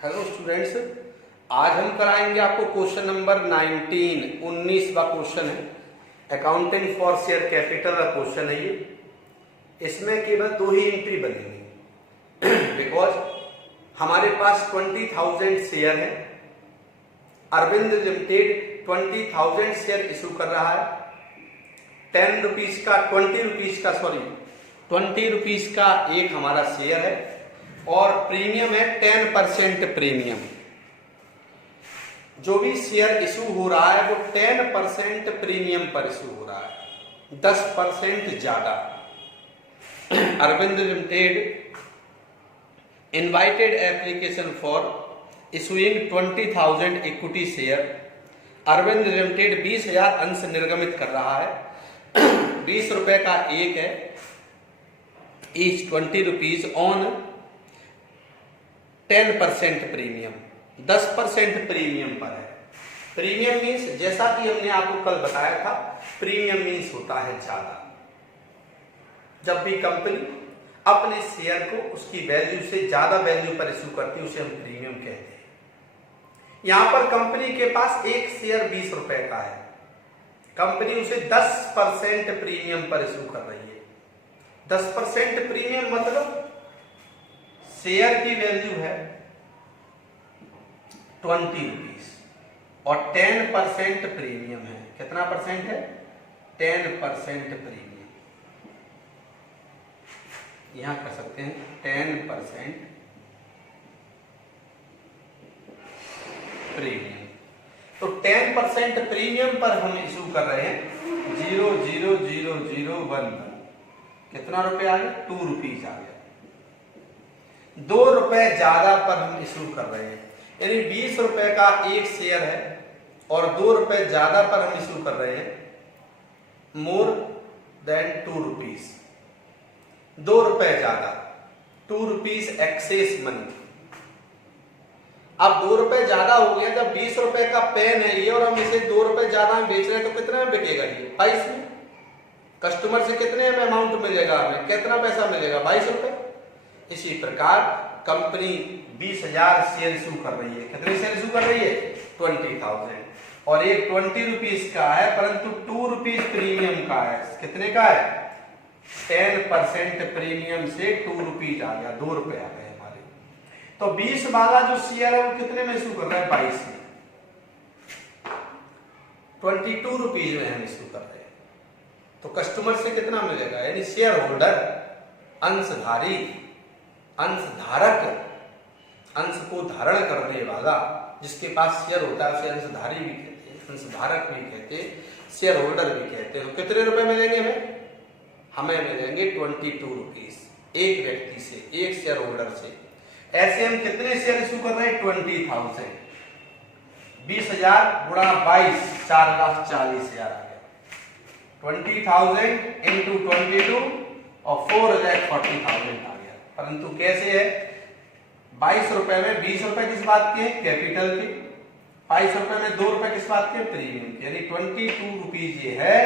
Hello students, आज हम कराएंगे आपको क्वेश्चन नंबर 19वां क्वेश्चन है। अकाउंटिंग फॉर शेयर कैपिटल का क्वेश्चन है ये। इसमें केवल दो ही एंट्री बनेंगी बिकॉज हमारे पास 20,000 शेयर है। अरविंद लिमिटेड 20,000 शेयर इशू कर रहा है। 20 रुपीज का एक हमारा शेयर है और प्रीमियम है 10% प्रीमियम। जो भी शेयर इशू हो रहा है वो 10% प्रीमियम पर इशू हो रहा है, 10% ज्यादा। Arvind limited invited application for issuing 20,000 equity share. Arvind limited 20,000 अंश निर्गमित कर रहा है। 20 रुपए का एक है, each 20 rupees on 10% premium, 10% premium पर है। प्रीमियम मीन्स जैसा कि हमने आपको कल बताया था, प्रीमियम मीन्स होता है ज्यादा। जब भी कंपनी अपने शेयर को उसकी वैल्यू से ज्यादा वैल्यू पर इशू करती है उसे हम प्रीमियम कहते हैं। यहां पर कंपनी के पास एक शेयर 20 रुपए का है, कंपनी उसे 10% प्रीमियम पर इशू कर रही है। 10% प्रीमियम मतलब शेयर की वैल्यू है 20 रुपीज और 10% प्रीमियम है। कितना परसेंट है? 10% प्रीमियम। यहां कर सकते हैं 10% प्रीमियम। तो 10% प्रीमियम पर हम इशू कर रहे हैं 0.0001। कितना रुपए आ गया? 2 रुपीज आ गया। 2 रुपए ज्यादा पर हम इशू कर रहे हैं, यानी 20 रुपए का एक शेयर है और 2 रुपए ज्यादा पर हम इशू कर रहे हैं, मोर देन 2 रुपीज। 2 रुपए ज्यादा, 2 रुपीज एक्सेस मनी। अब 2 रुपए ज्यादा हो गया। जब 20 रुपए का पेन है ये और हम इसे 2 रुपए ज्यादा में बेच रहे हैं तो कितने में बिकेगा ये? 22 में। कस्टमर से कितने में अमाउंट मिलेगा हमें? कितना पैसा मिलेगा? 22 रुपए। इसी प्रकार कंपनी 20,000 शेयर इशू कर रही है। कितने शेयर इशू कर रही है? 20,000। और एक 20 रुपीज का है परंतु 2 रुपीज प्रीमियम का है। कितने का है? 10% प्रीमियम से 2 रुपीज आ गया, 2 रुपए आ गए हमारे। तो 20 वाला जो शेयर है वो कितने में इशू कर रहा है? 22 में। 22 रुपीज में हम इशू कर रहे हैं। तो कस्टमर से कितना मिलेगा? यानी शेयर होल्डर, अंशधारी, अंशधारक, अंश को धारण करने वाला, जिसके पास शेयर होता है उसे अंशधारी भी कहते हैं, अंशधारक भी कहते हैं, शेयर होल्डर भी कहते हैं। तो कितने रुपए मिलेंगे हमें? हमें मिलेंगे 22 रुपीज एक व्यक्ति से, एक शेयर होल्डर से। ऐसे हम कितने शेयर इशू कर रहे हैं? 20,000। 20,000 गुणा 22, 4,40,000 आ गया। 20,000 इंटू 22 और 4,40,000 आ गया। परंतु कैसे है? 22 रुपए में 20 रुपए किस बात के? कैपिटल के। 22 रुपए में 2 रुपए किस बात के? प्रीमियम के। यानी 22 रुपीज ये है।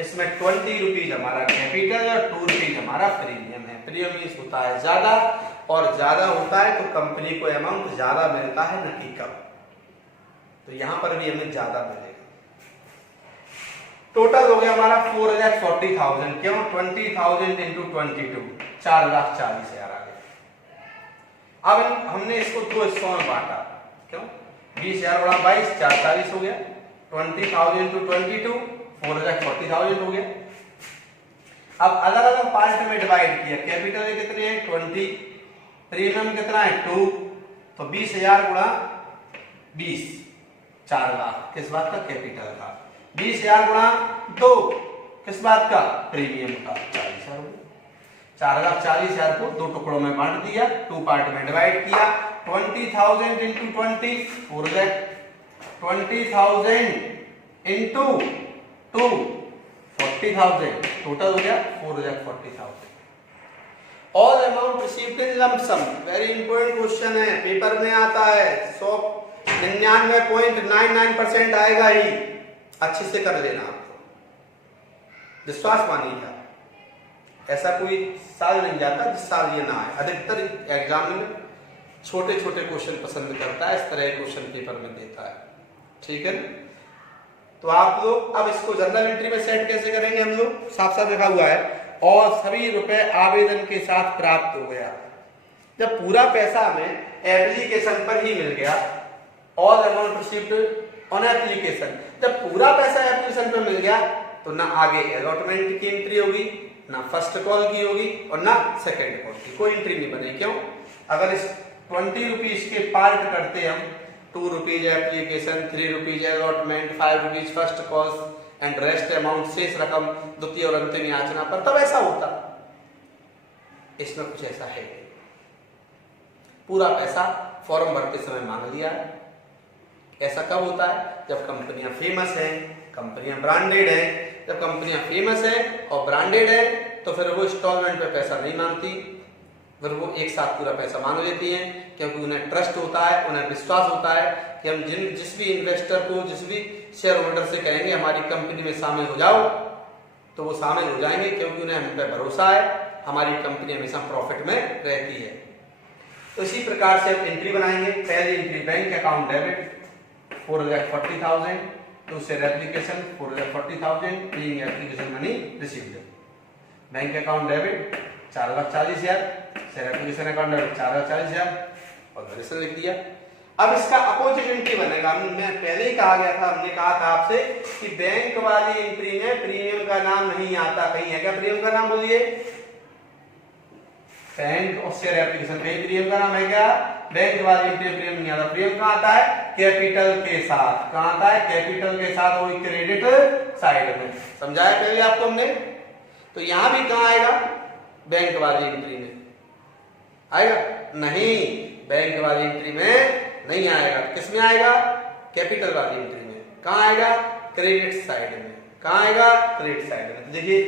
इसमें 20 रुपीज हमारा कैपिटल और 2 रुपीज हमारा प्रीमियम है। प्रीमियम होता है ज्यादा और ज्यादा होता है तो कंपनी को अमाउंट ज्यादा मिलता है, न कि कम। तो यहां पर भी हमें ज्यादा मिलेगा। टोटल हो गया हमारा 4,40,000। क्यों? 20,000 इंटू 22, 4,40,000 आ गया। अब हमने इसको 2 हिस्सों में बांटा। क्यों? 20,000 गुणा 22, 4,40 हो गया। 20,000 इंटू 22, 4,40,000 हो गया। अब अलग अलग पार्ट में डिवाइड किया। कैपिटल कितने हैं? 20। प्रीमियम कितना है? 2। तो 20,000 गुणा 20, 4 लाख। किस बात का? कैपिटल का। 20,000 गुणा 2 किस बात का? प्रीमियम का। 40,000 हो गया। 4,40,000 को 2 टुकड़ों में बांट दिया, 2 पार्ट में डिवाइड किया। 20,000 इंटू 20, 20,000 इंटू 2, 40,000। टोटल हो गया 4,40,000। All amount received in lump sum. Very important question है, पेपर में आता है। 99.99% आएगा ही। अच्छे से कर लेना, आपको विश्वास मानिएगा। ऐसा कोई साल नहीं जाता जिस साल ये ना आए। अधिकतर एग्जाम में छोटे छोटे क्वेश्चन पसंद करता है, इस तरह के क्वेश्चन पेपर में देता है। ठीक है ना? तो आप लोग अब इसको जर्नल एंट्री में सेट कैसे करेंगे, हम लोग साफ साफ लिखा हुआ है और सभी रुपए आवेदन के साथ प्राप्त हो गया। जब पूरा पैसा हमें एप्लीकेशन पर ही मिल गया, all amount received on application, जब पूरा पैसा एप्लीकेशन पर मिल गया तो ना आगे अलॉटमेंट की एंट्री होगी, ना फर्स्ट कॉल की होगी और ना सेकंड कॉल की, कोई एंट्री नहीं बनेगी। क्यों? अगर इस 20 रुपीज के पार्ट करते हम, 2 rupees application, 3 rupees allotment, 5 rupees first cost and rest amount, शेष रकम द्वितीय और अंतिम याचना पर, तब ऐसा होता। इसमें कुछ ऐसा है, पूरा पैसा फॉर्म भरते समय मांग लिया है। ऐसा कब होता है? जब कंपनियां फेमस हैं, कंपनियां ब्रांडेड हैं। जब कंपनियां फेमस है और ब्रांडेड है तो फिर वो इंस्टॉलमेंट पे पैसा नहीं मांगती, फिर वो एक साथ पूरा पैसा मांग लेती हैं, क्योंकि उन्हें ट्रस्ट होता है, उन्हें विश्वास होता है कि हम जिस भी इन्वेस्टर को, जिस भी शेयर होल्डर से कहेंगे हमारी कंपनी में शामिल हो जाओ, तो वो शामिल हो जाएंगे, क्योंकि उन्हें हम पे भरोसा है, हमारी कंपनी हमेशा प्रॉफिट में रहती है। तो इसी प्रकार से हम एंट्री बनाएंगे। पहली entry bank account debit 4,40,000, to share application 4,40,000, being application money received. Bank account debit 4,40,000, share application account debit 4,40,000 और वैल्यूएशन लिख दिया। अब इसका अपोजिट एंट्री बनेगा। मैं पहले ही कहा गया था, हमने कहा था आपसे कि बैंक वाली एंट्री में प्रीमियम का नाम नहीं आता। कहीं है क्या प्रीमियम का नाम? बोलिए। बैंक और शेयर एप्लीकेशन में प्रीमियम का नाम है क्या? बैंक वाली एंट्री में प्रीमियम नहीं आता। प्रीमियम कहाँ आता है? कैपिटल के साथ। कहाँ आता है? कैपिटल के साथ, वो क्रेडिट साइड में। समझाया पहले आपको हमने। तो यहां भी कहाँ आएगा? बैंक वाली एंट्री में आएगा? नहीं, बैंक वाली एंट्री में नहीं आएगा। किस में आएगा? कैपिटल वाली एंट्री में। कहाँ आएगा? क्रेडिट साइड में। कहाँ आएगा? क्रेडिट साइड में। देखिए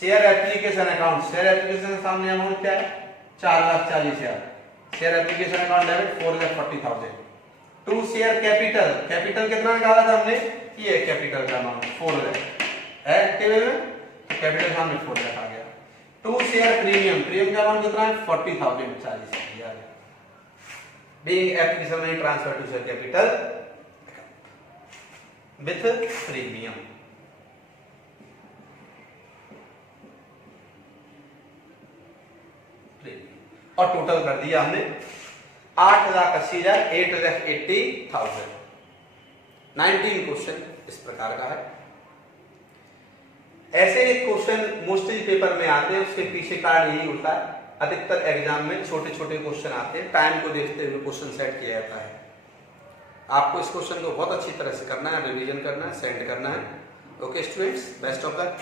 share application account, share application के सामने अमाउंट क्या है? 4,40,000। Share application account debit 4,40,000। To share capital, capital कितना निकाला था हमने? ये कैपिटल का अमाउंट 4 लाख है टेबल में, कैपिटल सामने 4 लाख आ गया। टू शेयर प्रीमियम, प्रीमियम का अमाउंट कितना है? 40,000, 40,000। बीइंग एप्लीकेशन में transfer to share capital with premium. और टोटल कर दिया हमने 8,80,000, 8,80,000। 19 क्वेश्चन इस प्रकार का है। ऐसे एक क्वेश्चन मोस्टली पेपर में आते हैं, उसके पीछे कारण यही होता है, अधिकतर एग्जाम में छोटे छोटे क्वेश्चन आते हैं, टाइम को देखते हुए क्वेश्चन सेट किया जाता है। आपको इस क्वेश्चन को बहुत अच्छी तरह से करना है, रिवीजन करना है, सेंड करना है। Okay students, best of luck.